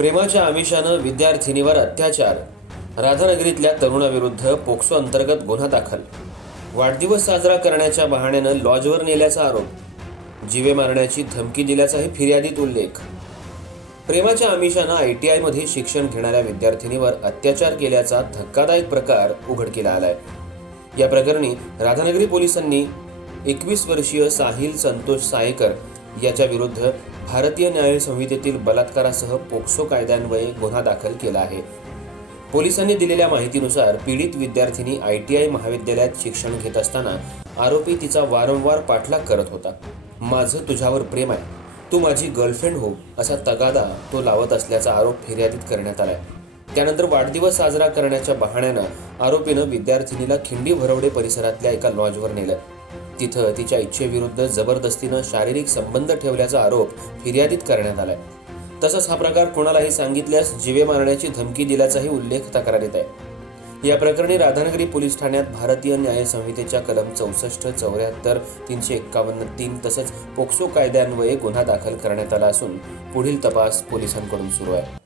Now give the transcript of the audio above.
प्रेमाच्या आमिषानं विद्यार्थिनीवर अत्याचार, राधानगरीतल्या तरुणाविरुद्ध पोक्सो अंतर्गत गुन्हा दाखल. वाढदिवस साजरा करण्याच्या बहाण्यानं लॉजवर नेल्याचा आरोप, जीवे मारण्याची धमकी दिल्याचाही फिर्यादीत उल्लेख. प्रेमाच्या आमिषानं ITI मध्ये शिक्षण घेणाऱ्या विद्यार्थिनीवर अत्याचार केल्याचा धक्कादायक प्रकार उघडकीला आलाय. या प्रकरणी राधानगरी पोलिसांनी 21 वर्षीय साहिल संतोष सायेकर याच्या विरुद्ध भारतीय न्याय संहितेतील बलात्कारासह पोक्सो कायद्यान्वये गुन्हा दाखल केला आहे. पोलिसांनी दिलेल्या माहितीनुसार पीडित विद्यार्थिनी ITI महाविद्यालयात शिक्षण घेत असताना आरोपी तिचा वारंवार पाठलाग करत होता. माझं तुझ्यावर प्रेम आहे, तू माझी गर्लफ्रेंड हो, असा तगादा तो लावत असल्याचा आरोप फिर्यादीत करण्यात आलाय. त्यानंतर वाढदिवस साजरा करण्याच्या बहाण्यानं आरोपीनं विद्यार्थिनीला खिंडी भरवडे परिसरातल्या एका लॉजवर नेलं. तिथं तिच्या इच्छेविरुद्ध जबरदस्तीनं शारीरिक संबंध ठेवल्याचा आरोप फिर्यादीत करण्यात आलाय. तसंच हा प्रकार कोणालाही सांगितल्यास जीवे मारण्याची धमकी दिल्याचाही उल्लेख तक्रारीत आहे. या प्रकरणी राधानगरी पोलीस ठाण्यात भारतीय न्याय संहितेच्या कलम 64, 74, 351(3) तसंच पोक्सो कायद्यान्वये गुन्हा दाखल करण्यात आला असून पुढील तपास पोलिसांकडून सुरू आहे.